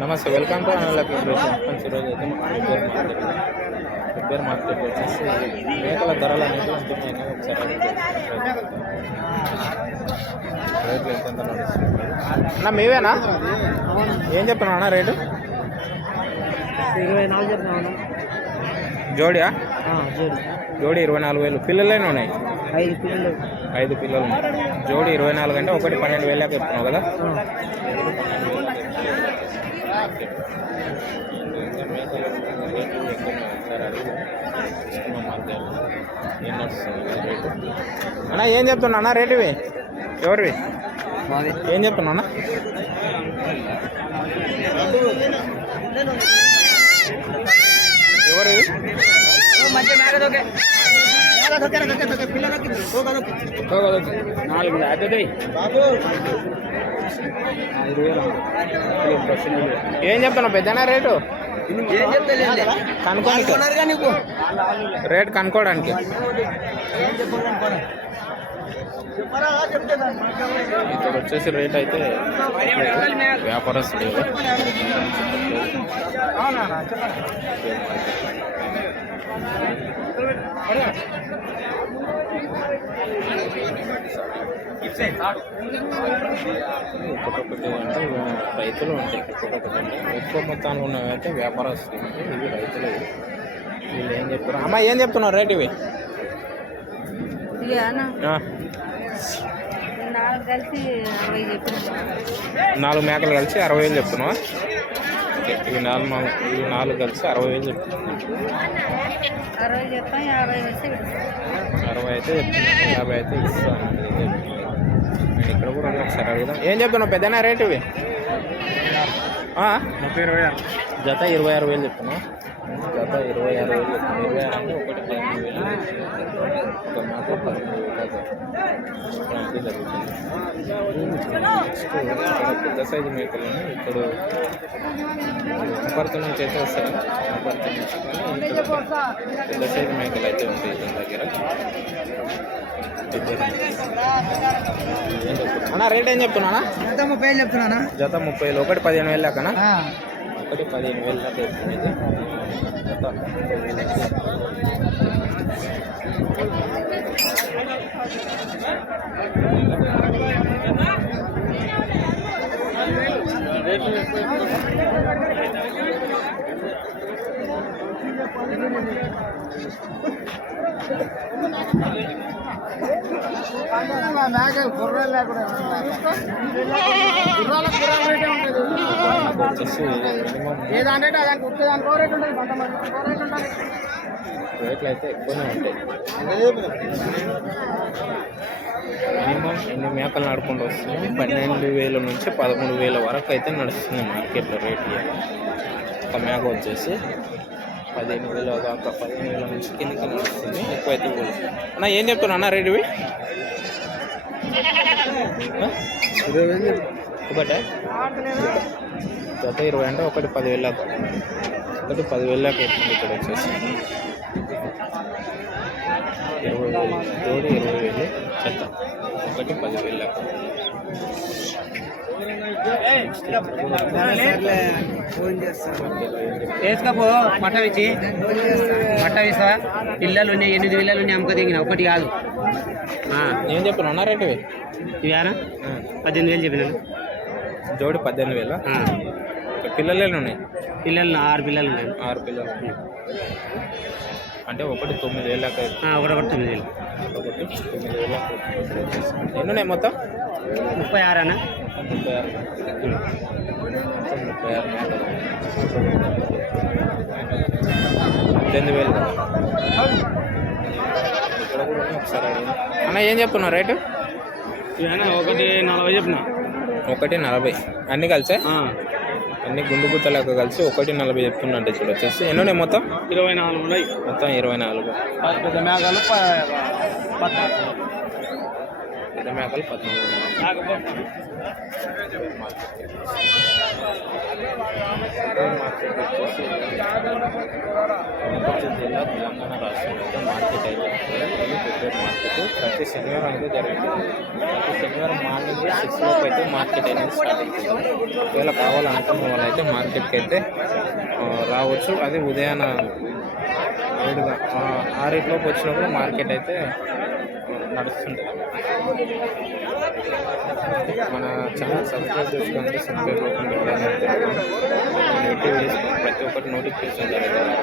నమస్తే welcome to అనలకి friends ఈరోజు అయితే మనం రిపేర్ మార్కెట్ రిపేర్ మార్కెట్ వచ్చేసి మేకల ధరలు అనేవి ఉంటున్నాయని ఒకసారి రేట్లు ఎంత అన్న మీవేనా ఏం చెప్తున్నావు అన్న రేటు? ఇరవై నాలుగు చెప్తున్నాను జోడియా? జోడి. ఇరవై నాలుగు వేలు. పిల్లలేనే ఉన్నాయి? ఐదు పిల్లలు. ఐదు పిల్లలు జోడి ఇరవై నాలుగు అంటే ఒకటి పన్నెండు వేలు చెప్తున్నావు కదా? అన్న ఏం చెప్తున్నా అన్న రేటు ఇవి? ఎవరివి? ఏం చెప్తున్నా అన్న? ఎవరివి? నాలుగు వేలు ఏం చెప్తున్నావు పెద్దనా రేటు? కనుక్కోడానికి నీకు. రేట్ కనుక్కోవడానికి ఇక్కడ వచ్చేసి రేట్ అయితే వ్యాపారస్తుడు ఒక్కొక్కటి అంటే రైతులు ఉంటాయి ఒక్కొక్కటి అంటే ఎక్కువ మొత్తాలు ఉన్నవి అయితే వ్యాపారస్తులు ఉంటాయి ఇవి రైతులు వీళ్ళు ఏం చెప్తున్నారు అమ్మ ఏం చెప్తున్నారు రేట్ ఇవి? నాలుగు మేకలు కలిసి అరవై వేలు చెప్తున్నావా? ఇవి నాలుగు ఇవి నాలుగు కలిసి అరవై వేలు చెప్తున్నా అరవై అయితే చెప్తున్నా యాభై అయితే ఇస్తాను నేను ఇక్కడ కూడా ఒకసారి అడుగుదాం. ఏం చెప్తున్నావు పెద్దనా రేట్ ఇవి? ఆ? ముప్పై ఇరవై జత ఇరవై ఆరు వేలు చెప్తున్నావు? జత ఇరవై ఆరు వేలు చెప్తున్నా ఇరవై ఆరు అంటే ఒకటి. ఒక మాత్రం పదమూడు వేలు దాకా ఇవ్వడానికి జరుగుతుంది పెద్ద సైజు మేకలు ఇక్కడ అపర్తి నుంచి అయితే వస్తాయి అపర్తి నుంచి పెద్ద సైజు మేకలు అయితే ఉంటాయి దీని దగ్గర చెప్తున్నా అన్న రేట్ ఏం చెప్తున్నా ఎంత ముప్పై వేలు చెప్తున్నానా? జత ముప్పై వేలు ఒకటి పదిహేను వేలు దాకానా ఒకటి పదిహేను వేలు దాకా చెప్తుంది. ఇది జత ముప్పై లేకుండా వచ్చేసి మినిమం ఏదంటే దానికి వచ్చే దానికి రేట్ ఉంటుంది కొంతమంది రేట్ ఉంటుంది రేట్లు అయితే ఎక్కువనే ఉంటాయి. మినిమం ఎన్ని మేకలు నడుపుకుంటూ వస్తున్నాయి? పన్నెండు వేల నుంచి పదమూడు వేల వరకు అయితే నడుస్తుంది మార్కెట్లో రేట్లు. ఒక మేక వచ్చేసి పదిహేను వేల దాకా పదిహేను వేల నుంచి కిందకి నడుస్తుంది. ఎక్కువైతే అన్న ఏం చెప్తున్నా అన్న రేటు ఇవి ఆ? ఇరవై వేలు ఒకటే? జత ఇరవై అంటే ఒకటి పదివేల దాకా. ఒకటి పదివేల దాకా అవుతుంది ఇక్కడ వచ్చేసి. ఇరవై వేలు జోడి ఇరవై వేలు చెత్త ఒకటి పదివేల దాకా. వేసుకపో పట్ట ఇచ్చి. పట్ట ఇస్తా పిల్లలు ఉన్నాయి ఎనిమిది పిల్లలు ఉన్నాయి అమ్మక దిగిన ఒకటి కాదు. ఏం చెప్పిన అన్న రేటు ఇవి ఇవేనా పద్దెనిమిది వేలు చెప్పినాను జోడి పద్దెనిమిది వేల? పిల్లలే ఉన్నాయి? పిల్లలు ఆరు పిల్లలు ఉన్నాయి ఆరు పిల్లలు. అంటే ఒకటి తొమ్మిది వేల ఒకటి ఒకటి తొమ్మిది వేలు. ఒకటి తొమ్మిది వేల. ఎన్ని ఉన్నాయి మొత్తం? ముప్పై ఆరానా మొత్తం ముప్పై ఆరు. ముప్పై ఆరు. పద్దెనిమిది వేలు. అన్న ఏం చెప్తున్నా రేటు? ఒకటి నలభై చెప్పిన ఒకటి నలభై. అన్ని కలిసే? అన్ని గుండు గుత్తలకు కలిసి ఒకటి నలభై చెప్తున్నా అంటే చూడు వచ్చేసి. ఎన్ని ఉన్నాయి మొత్తం? ఇరవై నాలుగు ఉన్నాయి. మొత్తం ఇరవై నాలుగు. పెద్ద మేఘాలు పెద్ద మేకలు పద్నాలుగు. జిల్లా తెలంగాణ రాష్ట్రం మార్కెట్ అయితే మార్కెట్ ప్రతి శనివారం అయితే జరుగుతుంది. ప్రతి శనివారం మార్నింగ్ సిక్స్ లోపు అయితే మార్కెట్ అనేది స్టార్ట్ అవుతుంది. ఒకవేళ కావాలనుకున్న వాళ్ళైతే మార్కెట్కి అయితే రావచ్చు. అది ఉదయాన ఏడుగా ఆరింటిలోపు వచ్చినప్పుడు మార్కెట్ అయితే నడుస్తుంది. మన ఛానల్ సబ్స్క్రైబ్ చేసుకోండి. సబ్స్క్రైబ్ ప్రతి ఒక్కటి నోటిఫికేషన్ జరుగుతుంది.